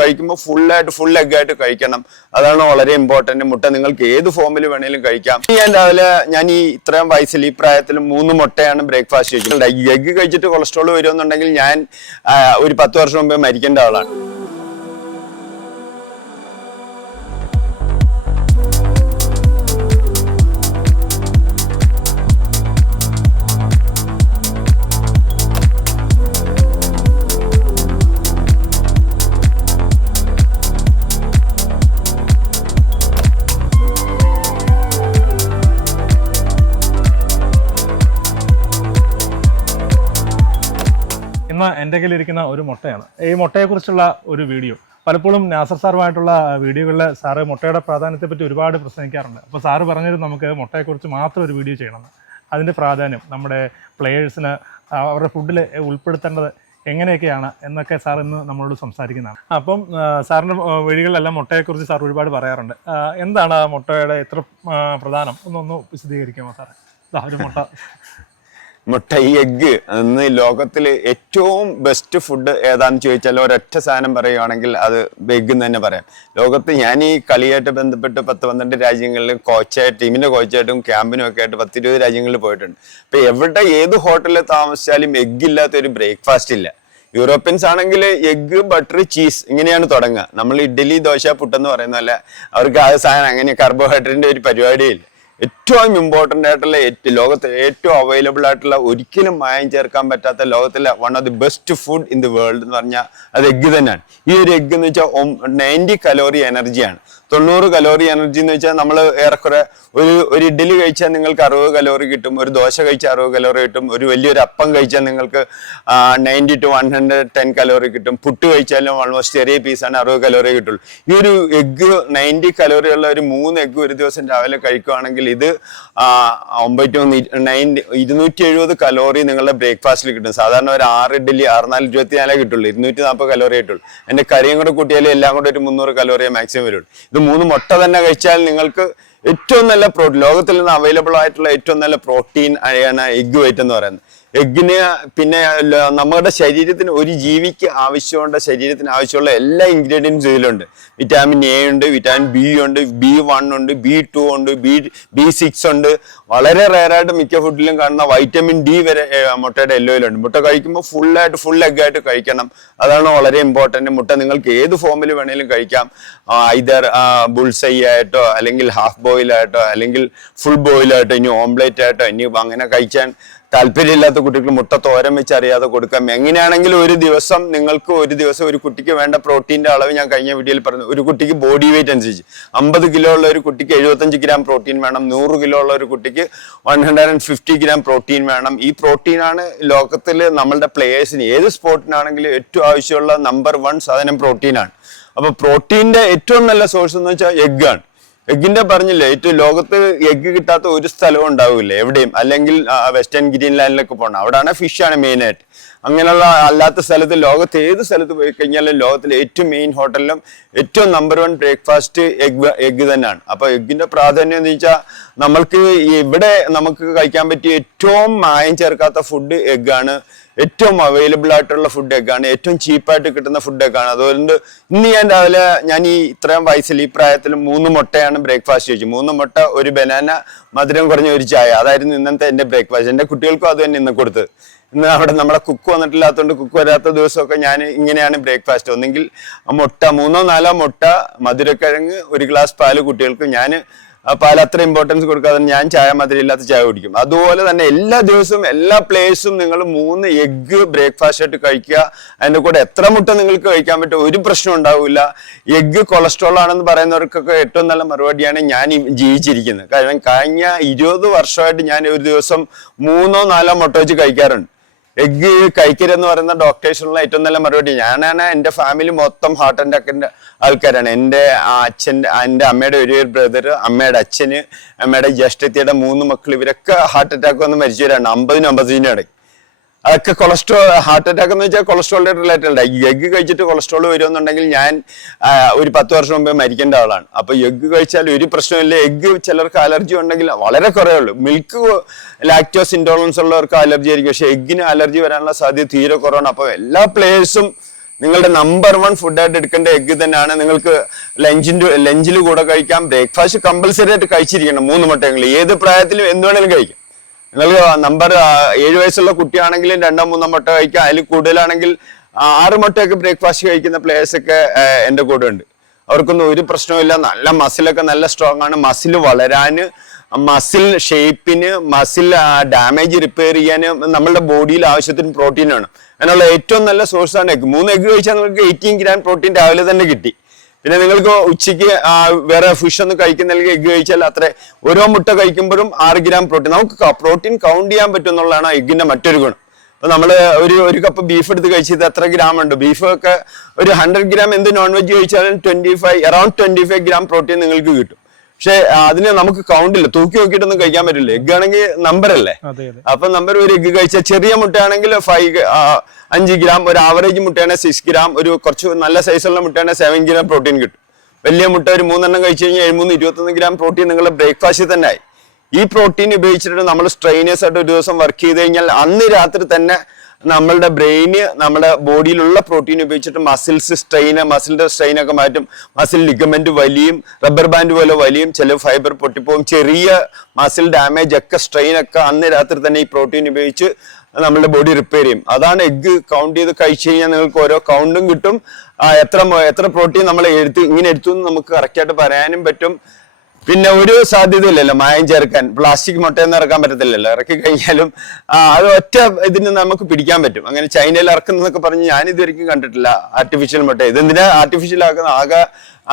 കഴിക്കുമ്പോൾ ഫുൾ എഗ്ഗായിട്ട് കഴിക്കണം. അതാണ് വളരെ ഇമ്പോർട്ടന്റ്. മുട്ട നിങ്ങൾക്ക് ഏത് ഫോമിൽ വേണേലും കഴിക്കാം. ഞാൻ ഈ ഇത്രയും വയസ്സിൽ ഈ പ്രായത്തിൽ 3 മുട്ടയാണ് ബ്രേക്ക്ഫാസ്റ്റ് കഴിക്കുന്നത്. എഗ്ഗ് കഴിച്ചിട്ട് കൊളസ്ട്രോൾ വരുമെന്നുണ്ടെങ്കിൽ ഞാൻ ഒരു 10 വർഷം മുമ്പേ മരിക്കേണ്ട ആളാണ്. എൻ്റെ കയ്യിലിരിക്കുന്ന ഒരു മുട്ടയാണ്. ഈ മുട്ടയെക്കുറിച്ചുള്ള ഒരു വീഡിയോ പലപ്പോഴും നാസർ സാറുമായിട്ടുള്ള വീഡിയോകളിൽ സാറ് മുട്ടയുടെ പ്രാധാന്യത്തെപ്പറ്റി ഒരുപാട് പ്രസംഗിക്കാറുണ്ട്. അപ്പോൾ സാറ് പറഞ്ഞിരുന്നു നമുക്ക് മുട്ടയെക്കുറിച്ച് മാത്രം ഒരു വീഡിയോ ചെയ്യണമെന്ന്. അതിൻ്റെ പ്രാധാന്യം നമ്മുടെ പ്ലേയേഴ്സിന് അവരുടെ ഫുഡിൽ ഉൾപ്പെടുത്തേണ്ടത് എങ്ങനെയൊക്കെയാണ് എന്നൊക്കെ സാർ ഇന്ന് നമ്മളോട് സംസാരിക്കുന്നതാണ്. അപ്പം സാറിൻ്റെ വഴികളിലെല്ലാം മുട്ടയെക്കുറിച്ച് സാർ ഒരുപാട് പറയാറുണ്ട്. എന്താണ് ആ മുട്ടയുടെ ഇത്ര പ്രധാനം ഒന്ന് വിശദീകരിക്കുമോ സാറേ? ഒരു മുട്ട, ഈ എഗ്ഗ് ഇന്ന് ലോകത്തിൽ ഏറ്റവും ബെസ്റ്റ് ഫുഡ് ഏതാന്ന് ചോദിച്ചാൽ ഒരൊറ്റ സാധനം പറയുകയാണെങ്കിൽ അത് എഗ്ഗ് എന്ന് തന്നെ പറയാം. ലോകത്ത് ഞാൻ ഈ കളിയായിട്ട് ബന്ധപ്പെട്ട് 10-12 രാജ്യങ്ങളിൽ ടീമിന്റെ കോച്ചായിട്ടും ക്യാമ്പിനും ഒക്കെ ആയിട്ട് 10-20 രാജ്യങ്ങളിൽ പോയിട്ടുണ്ട്. അപ്പൊ എവിടെ ഏത് ഹോട്ടലിൽ താമസിച്ചാലും എഗ്ഗ് ഇല്ലാത്ത ഒരു ബ്രേക്ക്ഫാസ്റ്റ് ഇല്ല. യൂറോപ്യൻസ് ആണെങ്കിൽ എഗ്ഗ്, ബട്ടർ, ചീസ് ഇങ്ങനെയാണ് തുടങ്ങുക. നമ്മൾ ഇഡ്ഡലി, ദോശ, പുട്ടെന്ന് പറയുന്നതല്ല. അവർക്ക് ആ സാധനം അങ്ങനെ കാർബോഹൈഡ്രേറ്റിന്റെ ഒരു പരിപാടിയില്ല. ഏറ്റവും ഇമ്പോർട്ടൻ്റ് ആയിട്ടുള്ള ലോകത്തെ ഏറ്റവും അവൈലബിൾ ആയിട്ടുള്ള ഒരിക്കലും മായം ചേർക്കാൻ പറ്റാത്ത ലോകത്തിലെ one of the best food in the world എന്ന് പറഞ്ഞാൽ അത് എഗ്ഗ് തന്നെയാണ്. ഈ ഒരു എഗ്ഗ് എന്ന് വെച്ചാൽ 90 കലോറി എനർജിയാണ്. 90 കലോറി എനർജി എന്ന് വെച്ചാൽ നമ്മൾ ഏറെക്കുറെ ഒരു ഇഡ്ഡലി കഴിച്ചാൽ നിങ്ങൾക്ക് 60 കലോറി കിട്ടും, ഒരു ദോശ കഴിച്ചാൽ 60 കലോറി കിട്ടും, ഒരു വലിയൊരു അപ്പം കഴിച്ചാൽ നിങ്ങൾക്ക് 90 to 110 കലോറി കിട്ടും. പുട്ട് കഴിച്ചാലും ഓൾമോസ്റ്റ് ചെറിയ പീസാണ് 60 കലോറി കിട്ടുള്ളൂ. ഈ ഒരു എഗ്ഗ് 90 കലോറി ഉള്ള ഒരു 3 എഗ്ഗ് ഒരു ദിവസം രാവിലെ കഴിക്കുകയാണെങ്കിൽ ഇത് 270 കലോറി നിങ്ങളുടെ ബ്രേക്ക്ഫാസ്റ്റിൽ കിട്ടും. സാധാരണ ഒരു 6 ഇഡ്ഡലി 6-4-24 കിട്ടുള്ളൂ, 240 കലോറി കിട്ടുള്ളൂ. എൻ്റെ കറിയും കൂടെ കൂട്ടിയാലും എല്ലാം കൂടെ ഒരു 300 കലോറിയെ മാക്സിമം വരുള്ളൂ. ഇത് 3 മുട്ട തന്നെ കഴിച്ചാൽ നിങ്ങൾക്ക് ഏറ്റവും നല്ല പ്രോട്ടീൻ, ലോകത്തിൽ നിന്ന് അവൈലബിൾ ആയിട്ടുള്ള ഏറ്റവും നല്ല പ്രോട്ടീൻ ആണ് എഗ്ഗ് വെയിറ്റ് എന്ന് പറയുന്നത്. എഗ്ഗിന് പിന്നെ നമ്മുടെ ശരീരത്തിന്, ഒരു ജീവിക്ക് ശരീരത്തിന് ആവശ്യമുള്ള എല്ലാ ഇൻഗ്രീഡിയൻസും ഇതിലുണ്ട്. വിറ്റാമിൻ എ ഉണ്ട്, വിറ്റാമിൻ ബി ഉണ്ട്, B1 ഉണ്ട്, B2 ഉണ്ട്, B6 ഉണ്ട്. വളരെ റെയറായിട്ട് മിക്ക ഫുഡിലും കാണുന്ന വൈറ്റമിൻ ഡി വരെ മുട്ടയുടെ യെല്ലോയിലുണ്ട്. മുട്ട കഴിക്കുമ്പോൾ ഫുൾ എഗ്ഗായിട്ട് കഴിക്കണം. അതാണ് വളരെ ഇമ്പോർട്ടൻറ്റ്. മുട്ട നിങ്ങൾക്ക് ഏത് ഫോമിൽ വേണേലും കഴിക്കാം. ഐദർ ബുൾസൈ ആയിട്ടോ, അല്ലെങ്കിൽ ഹാഫ് ബോയിലായിട്ടോ, അല്ലെങ്കിൽ ഫുൾ ബോയിലായിട്ടോ, ഇനി ഓംപ്ലേറ്റ് ആയിട്ടോ, ഇനി അങ്ങനെ കഴിക്കാൻ താല്പര്യമില്ലാത്ത കുട്ടികൾക്ക് മുട്ട തോരൻ വെച്ച് അറിയാതെ കൊടുക്കാം. എങ്ങനെയാണെങ്കിലും ഒരു ദിവസം ഒരു കുട്ടിക്ക് വേണ്ട പ്രോട്ടീന്റെ അളവ് ഞാൻ കഴിഞ്ഞ വീഡിയോയിൽ പറഞ്ഞു. ഒരു കുട്ടിക്ക് ബോഡി വെയിറ്റ് അനുസരിച്ച് 50 കിലോ ഉള്ള ഒരു കുട്ടിക്ക് 75 ഗ്രാം പ്രോട്ടീൻ വേണം. 100 കിലോ ഉള്ള ഒരു കുട്ടിക്ക് 150 ഗ്രാം പ്രോട്ടീൻ വേണം. ഈ പ്രോട്ടീനാണ് ലോകത്തിൽ നമ്മളുടെ പ്ലേയേഴ്സിന് ഏത് സ്പോർട്ടിനാണെങ്കിലും ഏറ്റവും ആവശ്യമുള്ള നമ്പർ 1 സാധനം പ്രോട്ടീനാണ്. അപ്പൊ പ്രോട്ടീന്റെ ഏറ്റവും നല്ല സോഴ്സ് എന്ന് വെച്ചാൽ എഗ്ഗാണ്. എഗ്ഗിന്റെ പറഞ്ഞില്ലേ, ഏറ്റവും ലോകത്ത് എഗ്ഗ് കിട്ടാത്ത ഒരു സ്ഥലവും ഉണ്ടാവില്ല എവിടെയും. അല്ലെങ്കിൽ വെസ്റ്റേൺ ഗ്രീൻലാൻഡിലൊക്കെ പോകണം, അവിടെയാണ് ഫിഷാണ് മെയിനായിട്ട്. അങ്ങനെയുള്ള അല്ലാത്ത സ്ഥലത്ത്, ലോകത്ത് ഏത് സ്ഥലത്ത് പോയി കഴിഞ്ഞാലും ലോകത്തിലെ ഏറ്റവും മെയിൻ ഹോട്ടലിലും ഏറ്റവും നമ്പർ 1 ബ്രേക്ക്ഫാസ്റ്റ് എഗ്ഗ് തന്നെയാണ്. അപ്പൊ എഗ്ഗിന്റെ പ്രാധാന്യം എന്ന് വെച്ചാൽ നമ്മൾക്ക് ഇവിടെ നമുക്ക് കഴിക്കാൻ പറ്റിയ ഏറ്റവും മായം ചേർക്കാത്ത ഫുഡ് എഗ്ഗാണ്. ഏറ്റവും അവൈലബിൾ ആയിട്ടുള്ള ഫുഡ് എഗ്ഗാണ്. ഏറ്റവും ചീപ്പായിട്ട് കിട്ടുന്ന ഫുഡ് എഗ്ഗാണ്. അതുകൊണ്ട് ഇന്ന് ഞാൻ ഈ ഇത്രയും വയസ്സിൽ ഈ പ്രായത്തിൽ 3 മുട്ടയാണ് ബ്രേക്ക്ഫാസ്റ്റ് കഴിച്ചു. 3 മുട്ട, ഒരു ബനാന, മധുരം കുറഞ്ഞ ഒരു ചായ. അതായിരുന്നു ഇന്നത്തെ എൻ്റെ ബ്രേക്ക്ഫാസ്റ്റ്. എൻ്റെ കുട്ടികൾക്കും അത് തന്നെ ഇന്ന് കൊടുത്തത്. ഇന്ന് അവിടെ നമ്മളെ കുക്ക് വന്നിട്ടില്ലാത്തതുകൊണ്ട്, കുക്ക് വരാത്ത ദിവസമൊക്കെ ഞാൻ ഇങ്ങനെയാണ് ബ്രേക്ക്ഫാസ്റ്റ്. ഒന്നെങ്കിൽ മുട്ട, 3-4 മുട്ട, മധുരക്കിഴങ്ങ്, 1 ഗ്ലാസ് പാല് കുട്ടികൾക്ക്. ഞാൻ പാൽ അത്ര ഇമ്പോർട്ടൻസ് കൊടുക്കാതെ ഞാൻ മധുരമില്ലാത്ത ചായ കുടിക്കും. അതുപോലെ തന്നെ എല്ലാ ദിവസവും എല്ലാ പ്ലേയേഴ്സും നിങ്ങൾ 3 എഗ്ഗ് ബ്രേക്ക്ഫാസ്റ്റ് ആയിട്ട് കഴിക്കുക. അതിന്റെ കൂടെ എത്ര മുട്ട നിങ്ങൾക്ക് കഴിക്കാൻ പറ്റും, ഒരു പ്രശ്നം ഉണ്ടാവില്ല. എഗ്ഗ് കൊളസ്ട്രോൾ ആണെന്ന് പറയുന്നവർക്കൊക്കെ ഏറ്റവും നല്ല മറുപടിയാണ് ഞാൻ ജീവിച്ചിരിക്കുന്നത്. കാരണം കഴിഞ്ഞ 20 വർഷമായിട്ട് ഞാൻ ഒരു ദിവസം 3-4 മുട്ട വെച്ച് കഴിക്കാറുണ്ട്. എഗ്ഗ് കഴിക്കരുതെന്ന് പറയുന്ന ഡോക്ടേഴ്സിനുള്ള ഏറ്റവും നല്ല മറുപടി. ഞാനാണ്, എൻ്റെ ഫാമിലി മൊത്തം ഹാർട്ട് അറ്റാക്കിന്റെ ആൾക്കാരാണ്. എൻ്റെ അമ്മയുടെ ഒരു ബ്രദർ, അമ്മയുടെ അച്ഛന്, അമ്മയുടെ ജ്യേഷ്ഠത്തിയുടെ 3 മക്കൾ, ഇവരൊക്കെ ഹാർട്ട് അറ്റാക്ക് വന്ന് മരിച്ചവരാണ് 50-55 ഇടയ്ക്ക്. അതൊക്കെ ഹാർട്ട് അറ്റാക്ക് എന്ന് വെച്ചാൽ കൊളസ്ട്രോളിന്റെ റിലേറ്റഡ്. എഗ്ഗ് കഴിച്ചിട്ട് കൊളസ്ട്രോൾ വരുമെന്നുണ്ടെങ്കിൽ ഞാൻ ഒരു 10 വർഷം മുമ്പേ മരിക്കേണ്ട ആളാണ്. അപ്പൊ എഗ്ഗ് കഴിച്ചാൽ ഒരു പ്രശ്നമില്ല. എഗ്ഗ് ചിലർക്ക് അലർജി ഉണ്ടെങ്കിൽ വളരെ കുറയുള്ളൂ. മിൽക്ക് ലാക്ടോസ് ഇൻടോളറൻസ് ഉള്ളവർക്ക് അലർജി ആയിരിക്കും. പക്ഷെ എഗ്ഗിന് അലർജി വരാനുള്ള സാധ്യത തീരെ കുറവാണ്. അപ്പൊ എല്ലാ പ്ലേയേഴ്സും നിങ്ങളുടെ നമ്പർ 1 ഫുഡായിട്ട് എടുക്കേണ്ട എഗ്ഗ് തന്നെയാണ്. നിങ്ങൾക്ക് ലഞ്ചിൽ കൂടെ കഴിക്കാം. ബ്രേക്ക്ഫാസ്റ്റ് കമ്പൽസറി ആയിട്ട് കഴിച്ചിരിക്കണം. 3 മുട്ടയെങ്കിലും ഏത് പ്രായത്തിലും എന്ത് വേണമെങ്കിലും കഴിക്കാം. നിങ്ങൾ നമ്പർ 7 വയസ്സുള്ള കുട്ടിയാണെങ്കിലും 2-3 മുട്ട കഴിക്കാം. അതിൽ കൂടുതലാണെങ്കിൽ 6 മുട്ടയൊക്കെ ബ്രേക്ക്ഫാസ്റ്റ് കഴിക്കുന്ന പ്ലേയേഴ്സ് ഒക്കെ എൻ്റെ കൂടെ ഉണ്ട്. അവർക്കൊന്നും ഒരു പ്രശ്നവുമില്ല. നല്ല മസിലൊക്കെ നല്ല സ്ട്രോങ് ആണ്. മസിൽ വളരാന്, മസിൽ ഷേപ്പിന്, മസിൽ ഡാമേജ് റിപ്പയർ ചെയ്യാൻ നമ്മളുടെ ബോഡിയിൽ ആവശ്യത്തിന് പ്രോട്ടീൻ ആണ്. അതിനുള്ള ഏറ്റവും നല്ല സോഴ്സാണ് എഗ്ഗ്. 3 എഗ്ഗ് കഴിച്ചാൽ നിങ്ങൾക്ക് 18 ഗ്രാം പ്രോട്ടീൻ രാവിലെ തന്നെ കിട്ടി. പിന്നെ നിങ്ങൾക്ക് ഉച്ചയ്ക്ക് വേറെ ഫിഷ് ഒന്നും കഴിക്കുന്നില്ലെങ്കിൽ എഗ്ഗ് കഴിച്ചാൽ അത്ര ഓരോ മുട്ട കഴിക്കുമ്പോഴും 6 ഗ്രാം പ്രോട്ടീൻ നമുക്ക് പ്രോട്ടീൻ കൗണ്ട് ചെയ്യാൻ പറ്റും എന്നുള്ളതാണ് എഗ്ഗിന്റെ മറ്റൊരു ഗുണം. അപ്പൊ നമ്മള് ഒരു കപ്പ് ബീഫ് എടുത്ത് കഴിച്ചത് എത്ര ഗ്രാം ഉണ്ട്? ബീഫ് ഒക്കെ ഒരു 100 ഗ്രാം എന്ത് നോൺ വെജ് കഴിച്ചാലും 25 ഗ്രാം പ്രോട്ടീൻ നിങ്ങൾക്ക് കിട്ടും. പക്ഷെ അതിന് നമുക്ക് കൗണ്ട് ഇല്ല, തൂക്കി നോക്കിയിട്ടൊന്നും കഴിക്കാൻ പറ്റില്ല. എഗ്ഗ് ആണെങ്കിൽ നമ്പർ അല്ലേ, അപ്പൊ നമ്പർ ഒരു എഗ്ഗ് കഴിച്ചാൽ ചെറിയ മുട്ടയാണെങ്കിൽ 5 ഗ്രാം, ഒരു ആവറേജ് മുട്ടയാണെങ്കിൽ 6 ഗ്രാം, ഒരു കുറച്ച് നല്ല സൈസുള്ള മുട്ടയാണെങ്കിൽ 7 ഗ്രാം പ്രോട്ടീൻ കിട്ടും. വലിയ മുട്ട ഒരു 3 എണ്ണം കഴിച്ചു കഴിഞ്ഞാൽ 21 ഗ്രാം പ്രോട്ടീൻ നിങ്ങളുടെ ബ്രേക്ക്ഫാസ്റ്റിൽ തന്നെ ആയി. ഈ പ്രോട്ടീൻ ഉപയോഗിച്ചിട്ട് നമ്മൾ സ്ട്രെയിനേഴ്സ് ആയിട്ട് ഒരു ദിവസം വർക്ക് ചെയ്ത് കഴിഞ്ഞാൽ അന്ന് രാത്രി തന്നെ നമ്മളുടെ ബ്രെയിന് നമ്മുടെ ബോഡിയിലുള്ള പ്രോട്ടീൻ ഉപയോഗിച്ചിട്ട് മസിലിന്റെ സ്ട്രെയിൻ ഒക്കെ മാറ്റും. മസിൽ ലിഗമെന്റ് വലിയും, റബ്ബർ ബാൻഡ് പോലെ വലിയും, ചില ഫൈബർ പൊട്ടിപ്പോവും, ചെറിയ മസിൽ ഡാമേജ് ഒക്കെ സ്ട്രെയിൻ ഒക്കെ അന്ന് രാത്രി തന്നെ ഈ പ്രോട്ടീൻ ഉപയോഗിച്ച് നമ്മുടെ ബോഡി റിപ്പയർ ചെയ്യും. അതാണ് എഗ്ഗ് കൗണ്ട് ചെയ്ത് കഴിച്ചു കഴിഞ്ഞാൽ നിങ്ങൾക്ക് ഓരോ കൗണ്ടും കിട്ടും. എത്ര പ്രോട്ടീൻ നമ്മൾ ഇങ്ങനെ എടുത്തു എന്ന് നമുക്ക് കറക്റ്റായിട്ട് പറയാനും പറ്റും. പിന്നെ ഒരു സാധ്യതയില്ലല്ലോ മായം ചേർക്കാൻ. പ്ലാസ്റ്റിക് മുട്ടയൊന്നും ഇറക്കാൻ പറ്റത്തില്ലല്ലോ. ഇറക്കി കഴിഞ്ഞാലും അത് ഒറ്റ ഇതിന് നമുക്ക് പിടിക്കാൻ പറ്റും. അങ്ങനെ ചൈനയിൽ ഇറക്കുന്നതൊക്കെ പറഞ്ഞ് ഞാൻ ഇതുവരെയ്ക്കും കണ്ടിട്ടില്ല ആർട്ടിഫിഷ്യൽ മുട്ട. ഇതെന്തിനാ ആർട്ടിഫിഷ്യൽ ആക്കുന്ന? ആകെ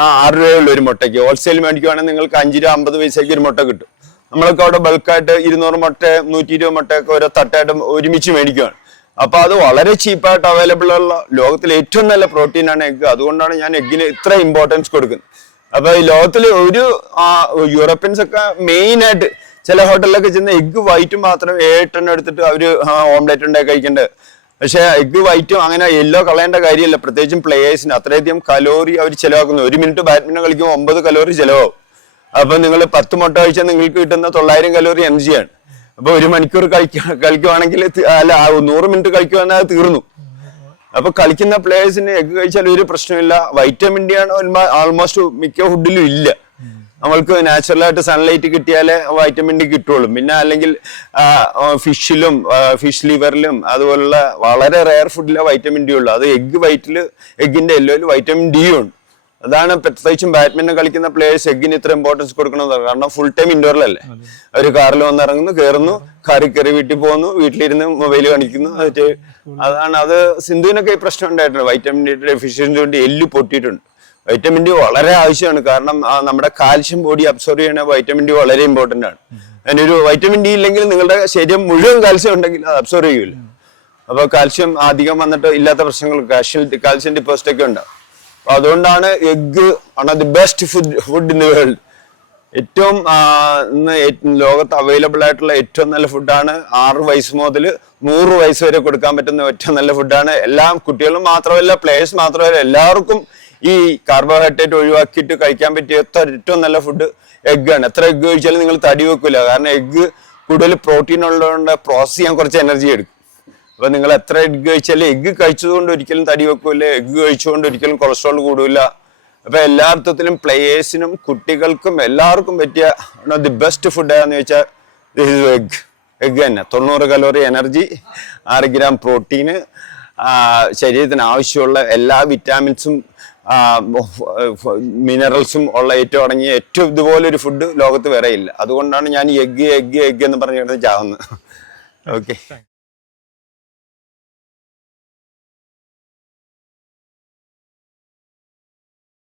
6 രൂപയുള്ള ഒരു മുട്ടയ്ക്ക് ഹോൾസെയിൽ മേടിക്കുവാണെങ്കിൽ നിങ്ങൾക്ക് 5 രൂപ 50 പൈസയ്ക്ക് ഒരു മുട്ട കിട്ടും. നമ്മളൊക്കെ അവിടെ ബൾക്കായിട്ട് 200 മുട്ട 120 മുട്ടയൊക്കെ ഓരോ തട്ടായിട്ട് ഒരുമിച്ച് മേടിക്കുകയാണ്. അപ്പൊ അത് വളരെ ചീപ്പായിട്ട് അവൈലബിൾ ഉള്ള ലോകത്തിലെ ഏറ്റവും നല്ല പ്രോട്ടീനാണ് എഗ്ഗ്. അതുകൊണ്ടാണ് ഞാൻ എഗ്ഗിന് ഇത്ര ഇമ്പോർട്ടൻസ് കൊടുക്കുന്നത്. അപ്പൊ ഈ ലോകത്തില് ഒരു യൂറോപ്യൻസ് ഒക്കെ മെയിൻ ആയിട്ട് ചില ഹോട്ടലിലൊക്കെ ചെന്ന് എഗ്ഗ് വൈറ്റും മാത്രം 7 എണ്ണം എടുത്തിട്ട് അവര് ഓംലെറ്റ് ഉണ്ടാക്കി കഴിക്കേണ്ടത്. പക്ഷെ എഗ്ഗ് വൈറ്റും അങ്ങനെ യെല്ലോ കളയേണ്ട കാര്യമില്ല. പ്രത്യേകിച്ചും പ്ലേയേഴ്സിന് അത്രയധികം കലോറി അവർ ചിലവാക്കുന്നു. 1 മിനിറ്റ് ബാഡ്മിന്റൺ കളിക്കുമ്പോൾ 9 കലോറി ചിലവാകും. അപ്പൊ നിങ്ങൾ 10 മുട്ട കഴിച്ചാൽ നിങ്ങൾക്ക് കിട്ടുന്ന 900 കലോറി എനർജിയാണ്. അപ്പൊ 1 മണിക്കൂർ കളിക്കുവാണെങ്കിൽ അല്ല 100 മിനിറ്റ് കഴിക്കുവാണെങ്കിൽ അത് തീർന്നു. അപ്പൊ കളിക്കുന്ന പ്ലേയേഴ്സിന് എഗ്ഗ് കഴിച്ചാൽ ഒരു പ്രശ്നമില്ല. വൈറ്റമിൻ ഡി ആണ് ആൾമോസ്റ്റ് മിക്ക ഫുഡിലും ഇല്ല. നമ്മൾക്ക് നാച്ചുറലായിട്ട് സൺലൈറ്റ് കിട്ടിയാലേ വൈറ്റമിൻ ഡി കിട്ടുള്ളൂ. പിന്നെ അല്ലെങ്കിൽ ഫിഷിലും ഫിഷ് ലിവറിലും അതുപോലുള്ള വളരെ റെയർ ഫുഡിലെ വൈറ്റമിൻ ഡി ഉള്ളു. അത് എഗ്ഗിന്റെ യെല്ലോയിൽ വൈറ്റമിൻ ഡി ഉണ്ട്. അതാണ് പ്രത്യേകിച്ചും ബാഡ്മിന്റൺ കളിക്കുന്ന പ്ലേയേഴ്സ് എഗ്ഗിന് ഇത്ര ഇമ്പോർട്ടൻസ് കൊടുക്കണമെന്ന്. കാരണം ഫുൾ ടൈം ഇൻഡോറിലല്ലേ. അവര് കാറിൽ വന്ന് ഇറങ്ങുന്നു, കയറുന്നു, കാറിൽ കയറി വീട്ടിൽ പോകുന്നു, വീട്ടിലിരുന്ന് മൊബൈൽ കാണിക്കുന്നു. അതാണ് അത്. സിന്ധുവിനൊക്കെ ഈ പ്രശ്നം ഉണ്ടായിട്ടുണ്ട്. വൈറ്റമിൻ ഡി ഡെഫിഷ്യൻസി കൊണ്ട് എല്ല് പൊട്ടിയിട്ടുണ്ട്. വൈറ്റമിൻ ഡി വളരെ ആവശ്യമാണ്. കാരണം നമ്മുടെ കാൽഷ്യം ബോഡി അബ്സോർവ് ചെയ്യണ വൈറ്റമിൻ ഡി വളരെ ഇമ്പോർട്ടന്റ് ആണ്. അതിനൊരു വൈറ്റമിൻ ഡി ഇല്ലെങ്കിൽ നിങ്ങളുടെ ശരീരം മുഴുവൻ കാൽഷ്യം ഉണ്ടെങ്കിൽ അത് അബ്സോർവ് ചെയ്യൂല. അപ്പൊ കാൽഷ്യം അധികം വന്നിട്ട് ഇല്ലാത്ത പ്രശ്നങ്ങൾ കാൽഷ്യം ഡിപ്പോസിറ്റ് ഒക്കെ ഉണ്ടാവും. അതുകൊണ്ടാണ് egg the best food in the world. ഏറ്റവും ഇന്ന് ലോകത്ത് അവൈലബിൾ ആയിട്ടുള്ള ഏറ്റവും നല്ല ഫുഡാണ്. 6 വയസ്സ് മുതൽ 100 വയസ്സ് വരെ കൊടുക്കാൻ പറ്റുന്ന ഏറ്റവും നല്ല ഫുഡാണ്. എല്ലാ കുട്ടികളും മാത്രമല്ല, പ്ലേയേഴ്സ് മാത്രമല്ല, എല്ലാവർക്കും ഈ കാർബോഹൈഡ്രേറ്റ് ഒഴിവാക്കിയിട്ട് കഴിക്കാൻ പറ്റിയ ഏറ്റവും നല്ല ഫുഡ് എഗ്ഗാണ്. എത്ര എഗ്ഗ് കഴിച്ചാലും നിങ്ങൾ തടി വെക്കില്ല. കാരണം എഗ്ഗ് കൂടുതൽ പ്രോട്ടീൻ ഉള്ളതുകൊണ്ട് പ്രോസസ് ചെയ്യാൻ കുറച്ച് എനർജി എടുക്കും. അപ്പൊ നിങ്ങൾ എത്ര എഗ്ഗ് കഴിച്ചാലും എഗ്ഗ് കഴിച്ചതുകൊണ്ട് ഒരിക്കലും തടി വെക്കൂല. എഗ്ഗ് കഴിച്ചുകൊണ്ട് ഒരിക്കലും കൊളസ്ട്രോൾ കൂടില്ല. അപ്പൊ എല്ലാ അർത്ഥത്തിലും പ്ലേയേഴ്സിനും കുട്ടികൾക്കും എല്ലാവർക്കും പറ്റിയ ദി ബെസ്റ്റ് ഫുഡ് ഏതാന്ന് ചോദിച്ചാൽ ദിസ് ഇസ് എഗ്ഗ് തന്നെ. 90 കലോറി എനർജി, 6 ഗ്രാം പ്രോട്ടീന്, ശരീരത്തിന് ആവശ്യമുള്ള എല്ലാ വിറ്റാമിൻസും മിനറൽസും ഉള്ള ഏറ്റവും അടങ്ങിയ ഏറ്റവും ഇതുപോലൊരു ഫുഡ് ലോകത്ത് വേറെ ഇല്ല. അതുകൊണ്ടാണ് ഞാൻ എഗ്ഗ് എന്ന് പറഞ്ഞു ചാവുന്നത്. ഓക്കെ.